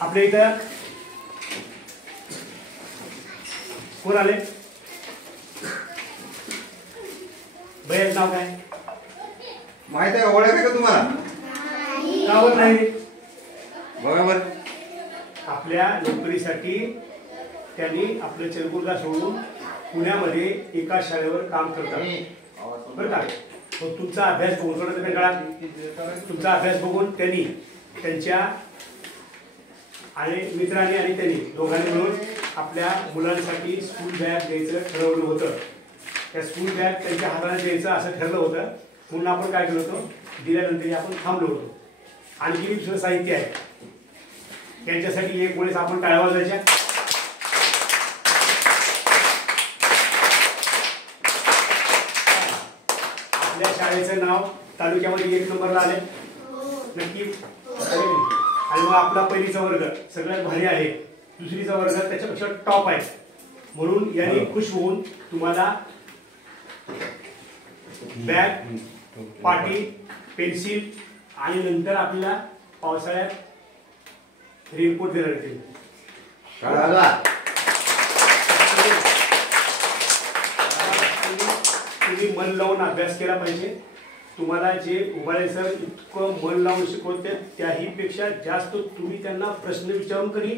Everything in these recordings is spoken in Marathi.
आपल्या इथं कोण आले? भैयाचं नाव काय माहित आहे? ओळख आहे का तुम्हाला? गावात नाही. बरोबर. आपल्या नोकरीसाठी त्यांनी आपलं चलगुरला सोडून पुण्यामध्ये एका शाळेवर काम करतात बरं का. मग तुमचा अभ्यास बघून थोडं तुम्ही कळा. तुमचा अभ्यास बघून त्यांनी त्यांच्या आणि मित्रांनी आणि त्यांनी दोघांनी मिळून आपल्या मुलांसाठी स्कूल बॅग द्यायचं ठरवलं होतं. त्या स्कूल बॅग त्यांच्या हाताने द्यायचं असं ठरलं होतं. म्हणून आपण काय केलं होतं, दिल्यानंतर आपण थांबलो होतो. आणखी दुसरं साहित्य आहे त्यांच्यासाठी. एक वेळेस आपण टाळ्या वाजवायच्या. आपल्या शाळेचं नाव तालुक्यामध्ये 1 नंबरला आले नक्की. आणि मग आपला पहिलीचा वर्ग सगळ्यात भारी आहे, दुसरीचा वर्ग त्याच्यापेक्षा टॉप आहे. म्हणून यांनी खुश होऊन तुम्हाला बॅग, पाटी, पेन्सिल आणि नंतर आपल्याला पावसाळ्यात रेनकोट देणार येतील. तुम्ही मन लावून अभ्यास केला पाहिजे. तुम्हाला जे उभाळे सर इतकं मन लावून शिकवते त्याही पेक्षा जास्त तुम्ही त्यांना प्रश्न विचारून कधी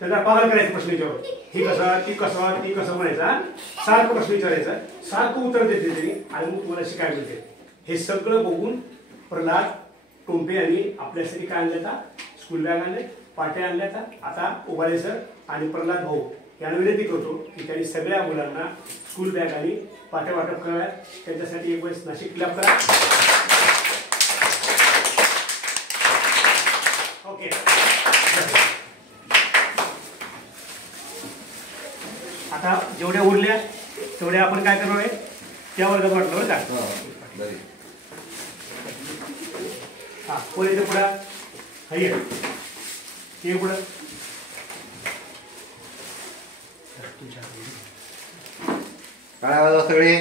त्यांना पागल करायचे. प्रश्न विचारून ही कसं, ती कसं, ती कसं म्हणायचा. सारखं प्रश्न विचारायचा, सारखं उत्तर देते तरी आणि मग तुम्हाला शिकायला मिळते. हे सगळं बघून प्रल्हाद टोंपे यांनी आपल्यासाठी काय आणलं का, स्कूल बॅग आणले, पाट्या आणल्या का. आता उभाळे सर आणि प्रल्हाद भाऊ यांना विनंती करतो की त्यांनी सगळ्या मुलांना स्कूल बॅग आणि पाट्या वाटप कराव्या. त्यांच्यासाठी एक वेळेस नाशिक क्लब करा. ओके. आता जेवढ्या उरल्या तेवढ्या आपण काय करणार आहे त्या वर्गात वाटलं बरं का. हा कोण येतं पुढं, हरी हे पुढं काय आवाज सगळे